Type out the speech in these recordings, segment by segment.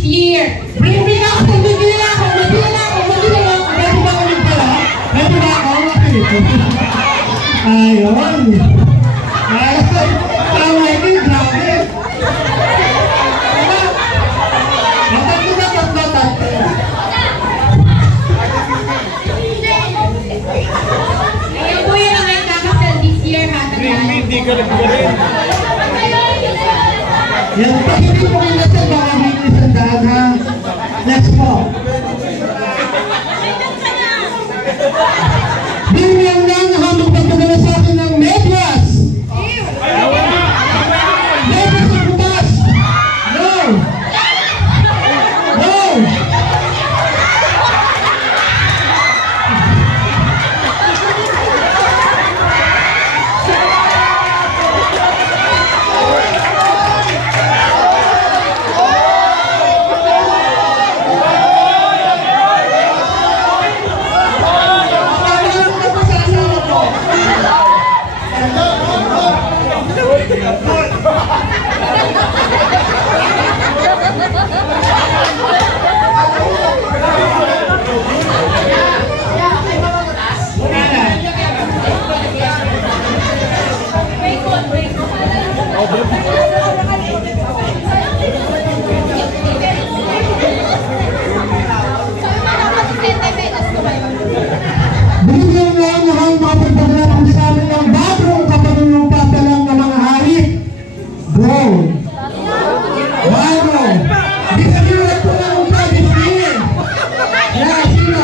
this year. Bring me ako, bigyan ako. Pwede ba ulit pala? Pwede ba ako? Ayun. Tama yun, grabe. Ayun po yun ang nagkakasal this year, ha? Hindi ka rin. Yan, pag hindi po kayo nasal, baka hindi isandaan, ha? Next po. Bigyan lang na hamang pagpadala sa akin ng medyas. Medyas na butas. No. No. Bigyan lang na ang mapagpadala kung sa amin ng bagong kapanunong ng mga hari. Go! Bago! Di sabihin na po lang sa diskin. Yeah, sino?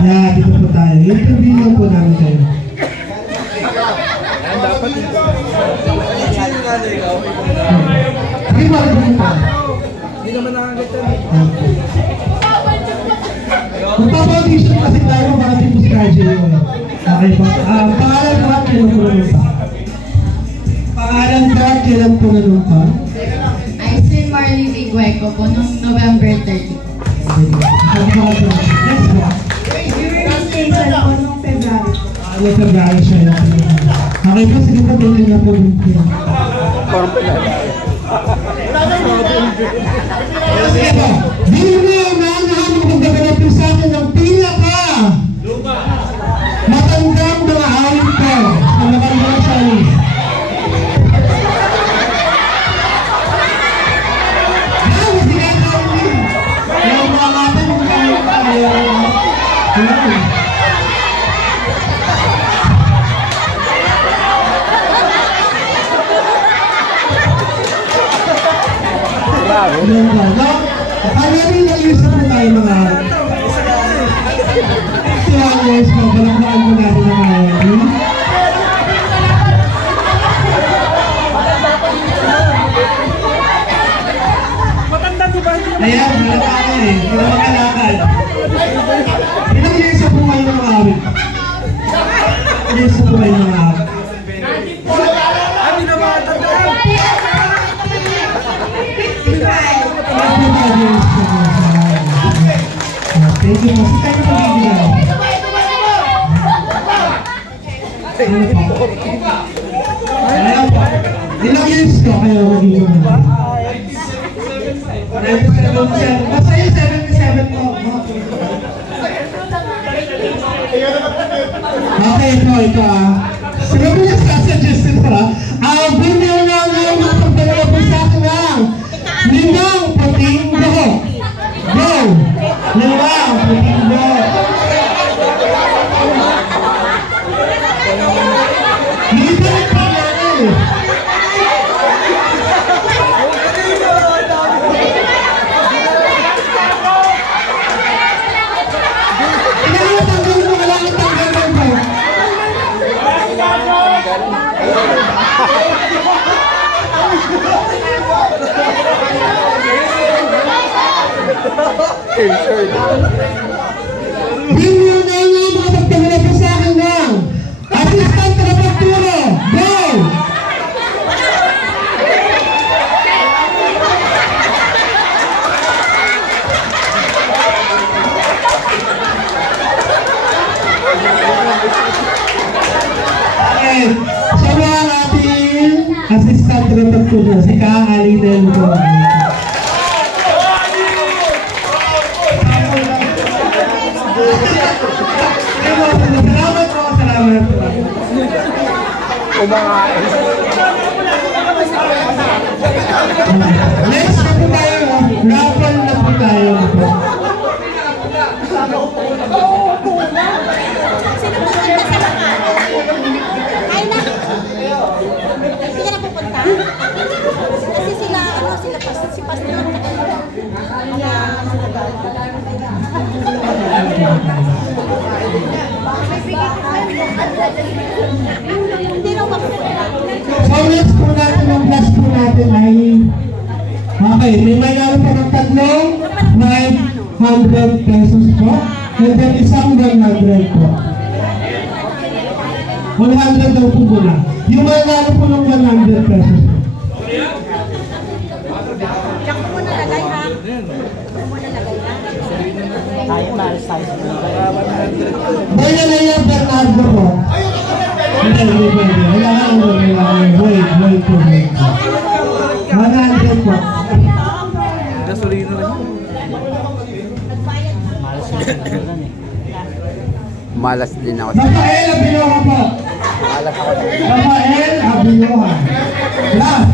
Yeah, dito po tayo. Interview lang po namin kayo. Hindi ba rin po? Hindi naman nakakita. Magpapa-audition kasi tayo para si Puss Graduate yun. Okay po. Pangalan po at kailan po nanumpa? Pangalan po at kailan po nanumpa? Aislinn Marley Vigueco po noong November 30. Next po. Noong February siya yun. Okay po, sige po, tuloy na po din po. Parang pinala. Sige po, bigyan na ang hamang magdaganap po sa akin ng pinaka matandang mga awit po sa magandang salis. Kaya rin nag-iusap po tayo mga guys, balakbakan po natin ang mga Matanda di ba? ayan, balakbakan eh, para makalakad. Nag-iusap po kayo ng mga awit. Nag-iusap po kayo ng mga awit. Ano na mga tanda? Thank you. Tayo pag-ibigay. Ayan po. Ilang years ko kayo mag-ibigay? 77. Basta yung 77 po. Okay po, ito Sino mo yung sasuggested ko bumili na ngayon ng pagdalawa po sa akin ng limang puting buhok. Go! Limang puting buhok. Dito yung pangalan. Tanggal mo, wala kang tanggal mo. Bring your name na mga pagtawala po sa akin ng assistant na pagturo. Go! Okay, siya mo ang ating assistant na pagturo, si Ka-Aliden ko. Salamat po, salamat po. Next na po tayo, raffle na po tayo. Sino pupunta sa lahat? Ay na! Hindi ka na pupunta? Kasi sila, si Pastor at hindi na mapupunta. So next po natin, ang plus po natin ay okay, may mayroon po ng tatlong 500 pesos po and then isang 100 po. 100 daw po muna. Yung mayroon po ng 100 pesos. Diyan ko muna lagay ha. Diyan muna lagay ha. Boy na lang Bernardo po. Hindi, pwede. Wait po. 100 po. Gasolina lang. Malas din ako. Rafael Abiloha po. Malas ako. Rafael Abiloha. Last.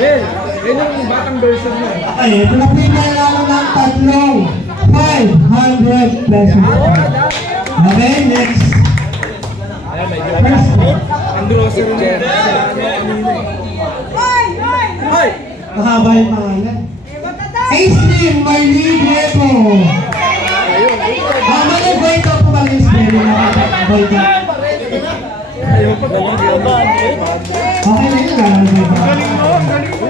Bill, yun yung batang version mo. Okay, ito na po yung kailangan ng tatlong 500 pesos. Okay, next. Ayan, medyo. Ang grocery niya. Hoy! Mahaba yung pangalan. Aislinn Marlene Diego. Mamaya boy ka po ba yung spelling na boy ka? Ayaw pa galing Okay na yun.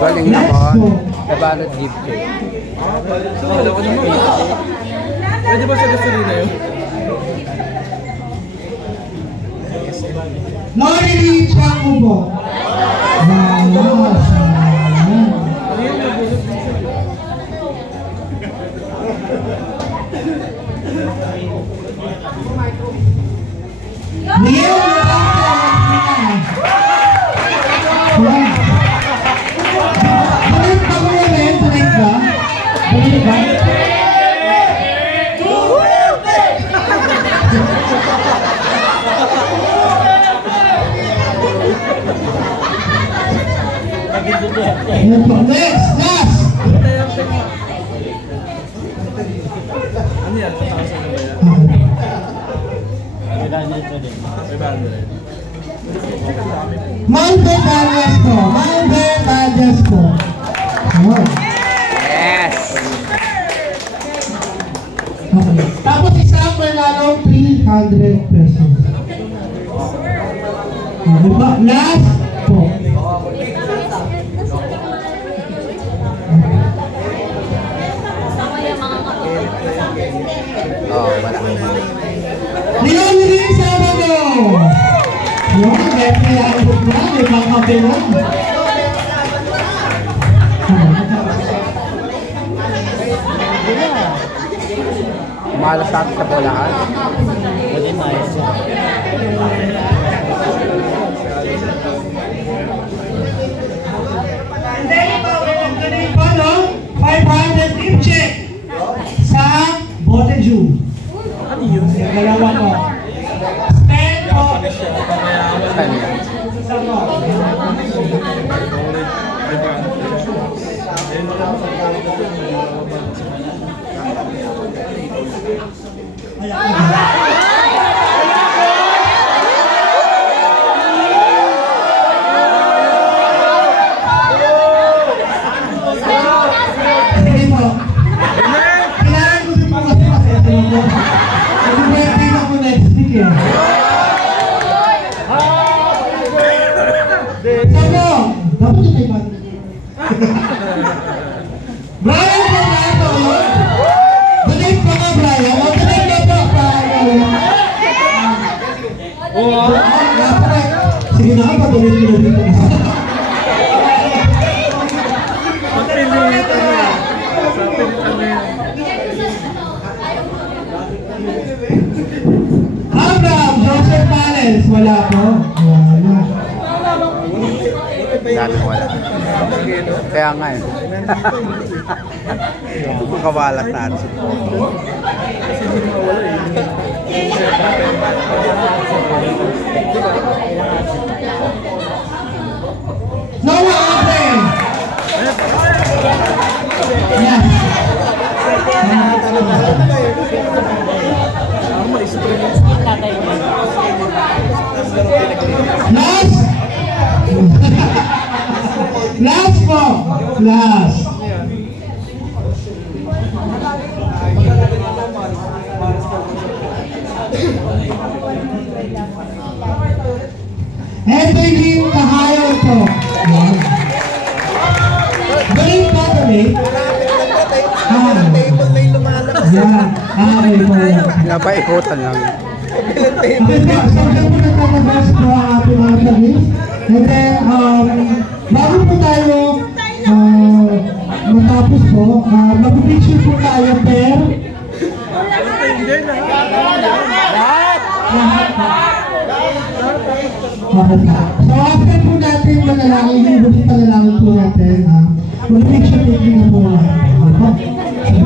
Galing na Next ko. po. Nabanot gift cake. Alam ko naman. Pwede ba sa gasolina yun? Lori Lee Chango po. Next, last. Ano yan? 1,000 na ba yan? 500. Mount Bagas po. Mount Bagas po. Yes! Okay. Tapos isang panalo 300 pesos. Okay ba? Last po. Oh, wala. Leon Rin Sabado. Yung Jeffrey Albert na, may pangkape na. Malas sa atin sa Bulacan. Pwede mais. Paano? 500 tip check sa Boteju. Ano yun? Dalawa po. Spend po. Saan yan? Isa po. Sige po. Kailangan ko din po kasi ito po. Nag-birthday na po next week eh. Sabo! Dapat ito yung Brian Fernando! Sige na, patuloy ko na dito. Pagpilitan mo yan. Sa pilitan mo yan. Abraham Joseph Pales, wala po. Wala. Dami wala. Kaya nga eh. Makawalat natin si Pogo. Noah Abre! Yes. Last! Last po! Last! Evelyn Kahayon po. Balik po, balik. Yan. Okay po yan. Napaikutan lang. Okay po, so dyan po nagtatapos po ang ating mga service. And then, bago po tayo matapos po, mag-picture po tayo per so after po natin manalangin, yung panalangin po natin, mag-picture taking na po natin.